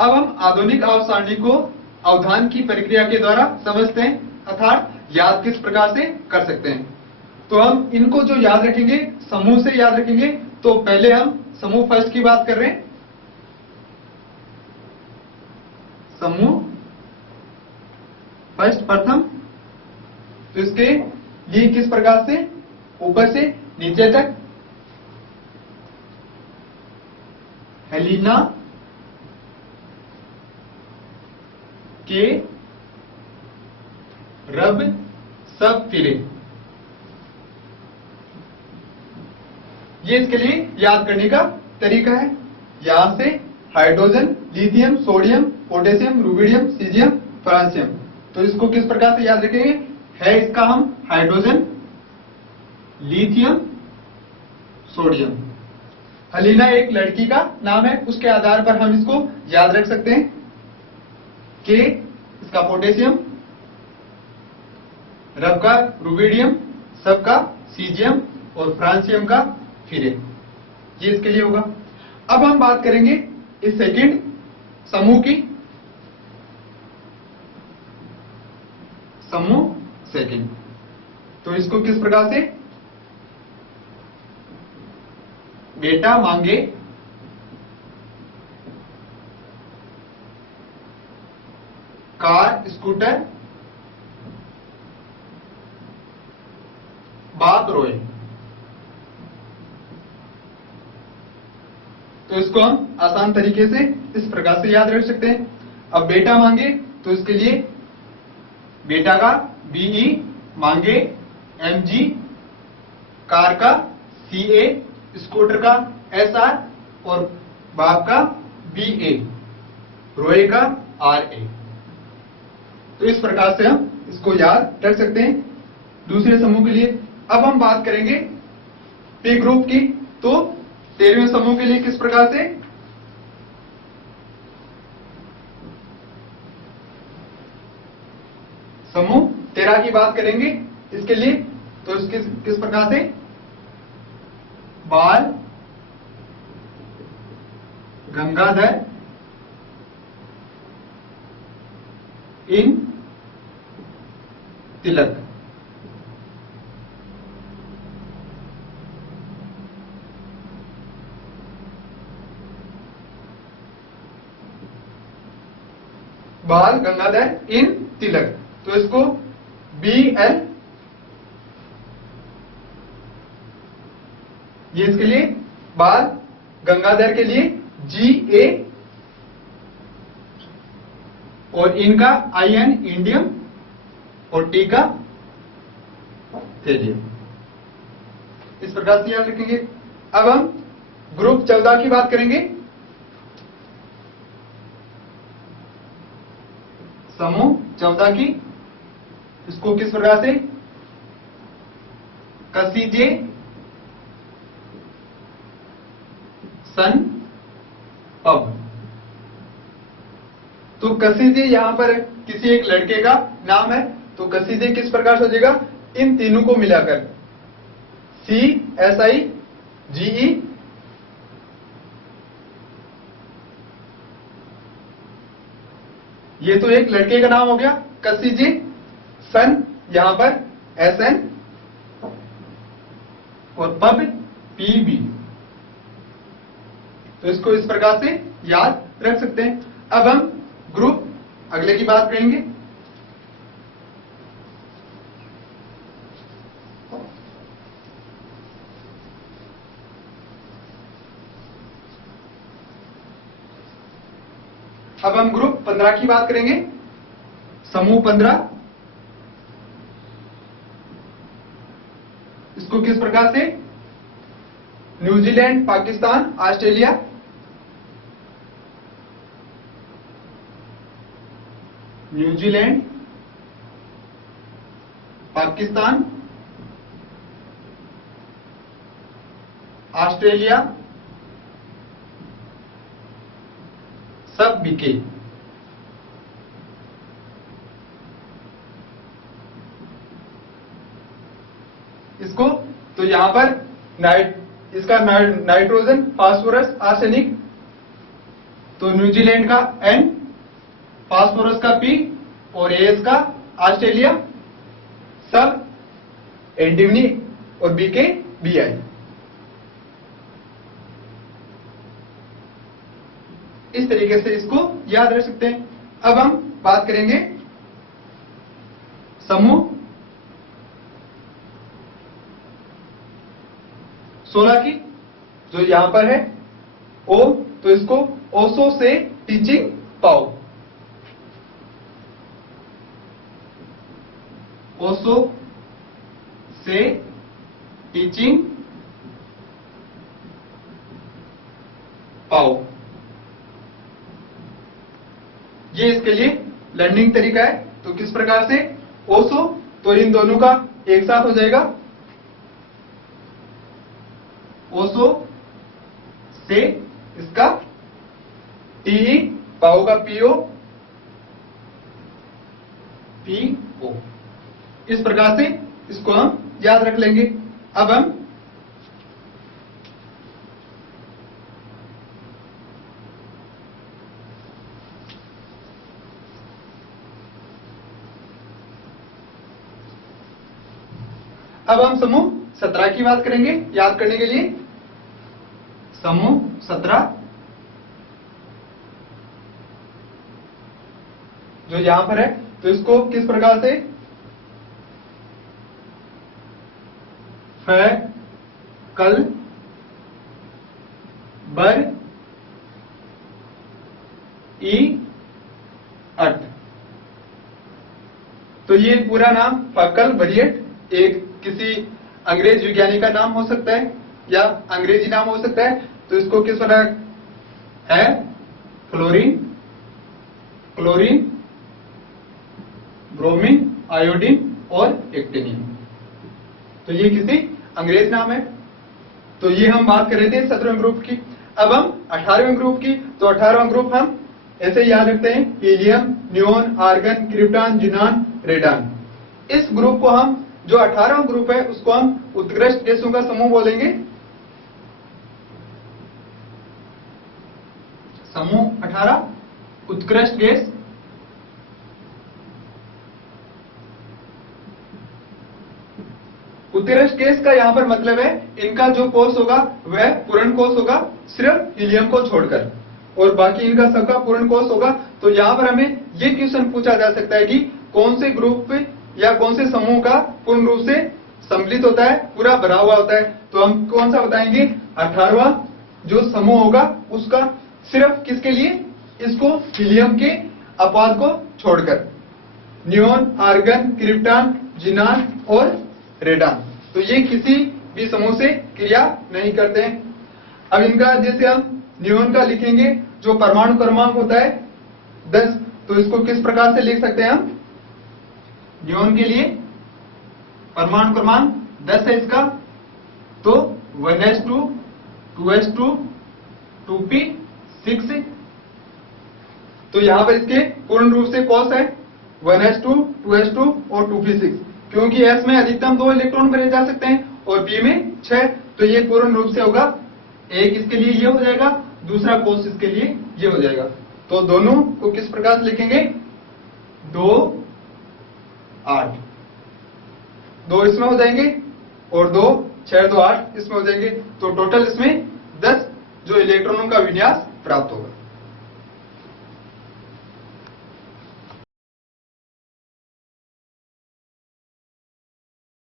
अब हम आधुनिक आवर्त सारणी को अवधान की प्रक्रिया के द्वारा समझते हैं, अर्थात याद किस प्रकार से कर सकते हैं। तो हम इनको जो याद रखेंगे समूह से याद रखेंगे। तो पहले हम समूह फर्स्ट की बात कर रहे हैं। समूह फर्स्ट प्रथम, तो इसके लिए किस प्रकार से ऊपर से नीचे तक हेलिना के रब सब फिरे, ये इसके लिए याद करने का तरीका है। यहां से hydrogen, lithium, sodium, potassium, rubidium, caesium, francium, तो इसको किस प्रकार से याद रखेंगे? है इसका हम हाइड्रोजन, लिथियम, सोडियम। हलीना एक लड़की का नाम है, उसके आधार पर हम इसको याद रख सकते हैं। के इसका पोटेशियम, रब का रुबिडियम, सब का सीजियम और फ्रांसियम का फिरे, ये इसके लिए होगा। अब हम बात करेंगे इस सेकंड समूह की। समूह सेकंड, तो इसको किस प्रकार से? बेटा मांगे कार, स्कूटर, बाप रोए, तो इसको हम आसान तरीके से इस प्रकार से याद रख सकते हैं। अब बेटा मांगे, तो इसके लिए बेटा का बीई, मांगे एमजी, कार का सीए, स्कूटर का एसआर और बाप का बीए, रोए का आरए। तो इस प्रकार से हम इसको याद रख सकते हैं दूसरे समूह के लिए। अब हम बात करेंगे पी ग्रुप की। तो 13वें समूह के लिए किस प्रकार से? समूह 13 की बात करेंगे इसके लिए, तो इसके किस प्रकार से? बाल गंगाधर इन तिलक, बाल गंगाधर इन तिलक, तो इसको BL, ये इसके लिए बाल गंगाधर के लिए GA और इनका IN इंडियम और T का तेजियम, इस प्रकार से याद रखेंगे। अब हम ग्रुप 14 की बात करेंगे। समूह 14 की, इसको किस प्रकार से? कसीजे सन पब, तो कसीजे यहां पर किसी एक लड़के का नाम है, तो कसीजे किस प्रकार से हो जाएगा? इन तीनों को मिलाकर CSIGE, ये तो एक लड़के का नाम हो गया कसीजे, सन यहां पर SN और पब PB, तो इसको इस प्रकार से याद रख सकते हैं। अब हम ग्रुप अगले की बात करेंगे। अब हम ग्रुप 15 की बात करेंगे। समूह 15, इसको किस प्रकार से? New Zealand, Pakistan, Australia, New Zealand, Pakistan, Australia, सब बिके, इसको तो यहां पर इसका नाइट्रोजन, फास्फोरस, आर्सेनिक तो न्यूजीलैंड का N, फास्फोरस का P और AS का ऑस्ट्रेलिया, सब एंटीमनी और B के BI। इस तरीके से इसको याद रख सकते हैं। अब हम बात करेंगे समूह 16 की, जो यहां पर है O, तो इसको ओशो से टीचिंग पाओ। ओशो से टीचिंग पाओ, ये इसके लिए लर्निंग तरीका है। तो किस प्रकार से ओशो, तो इन दोनों का एक साथ हो जाएगा, ओशो से इसका टीई, पाओ का पीओ, पीओ। इस प्रकार से इसको हम याद रख लेंगे। अब हम समूह 17 की बात करेंगे याद करने के लिए। समूह 17 जो यहां पर है, तो इसको किस प्रकार से कल बर ई अट, तो ये पूरा नाम फकल बरियट एक किसी अंग्रेज विज्ञानी का नाम हो सकता है या अंग्रेजी नाम हो सकता है। तो इसको किस प्रकार है, क्लोरीन, क्लोरीन, ब्रोमीन, आयोडीन और एक्टिनियम, तो ये किसी अंग्रेज नाम है। तो ये हम बात कर रहे थे 17वें ग्रुप की। अब हम 18वें ग्रुप की, तो 18वां ग्रुप हम ऐसे याद रखते हैं, helium, neon, argon, krypton, xenon, radon. इस ग्रुप को हम, जो 18वां ग्रुप है, उसको हम उत्कृष्ट गैसों का समूह बोलेंगे। समूह 18 उत्कृष्ट गैस। उत्कृष्ट गैस का यहां पर मतलब है, इनका जो कोष होगा वह पूर्ण कोष होगा, सिर्फ हीलियम को छोड़कर, और बाकी इनका सबका पूर्ण कोष होगा। तो यहां पर हमें ये क्वेश्चन पूछा जा सकता है कि कौन से ग्रुप या कौन से समूह का पूर्ण रूप से सम्मिलित होता है, पूरा भरा हुआ होता है। तो हम कौन सा बताएंगे, 18वां जो समूह होगा उसका सिर्फ किसके लिए, इसको हीलियम के अपवाद को छोड़कर, नियोन, आर्गन, क्रिप्टॉन, जिनान और रेडान, तो ये किसी भी समूह से क्रिया नहीं करते हैं। अब इनका जैसे हम नियोन का लिखेंगे, जो परमाणु क्रमांक होता है 10, तो इसको किस प्रकार से लिख सकते हैं हम, नियोन के लिए परमाणु क्रमांक 10 है इसका, तो 1s2, 2s2, 2p6, तो यहां पर इसके पूर्ण रूप से कोष है 1s2, 2s2 और 2p6, क्योंकि s में अधिकतम 2 इलेक्ट्रॉन भरे जा सकते हैं और p में 6, तो ये पूर्ण रूप से होगा। एक इसके लिए ये हो जाएगा, दूसरा कोष इसके लिए ये हो जाएगा। तो दोनों को किस प्रकार से लिखेंगे, 2, 8, 2 इसमें हो जाएंगे और 2, 6, 2, 8 इसमें हो जाएंगे। तो टोटल इसमें 10 जो इलेक्ट्रॉनों का विन्यास प्राप्त होगा।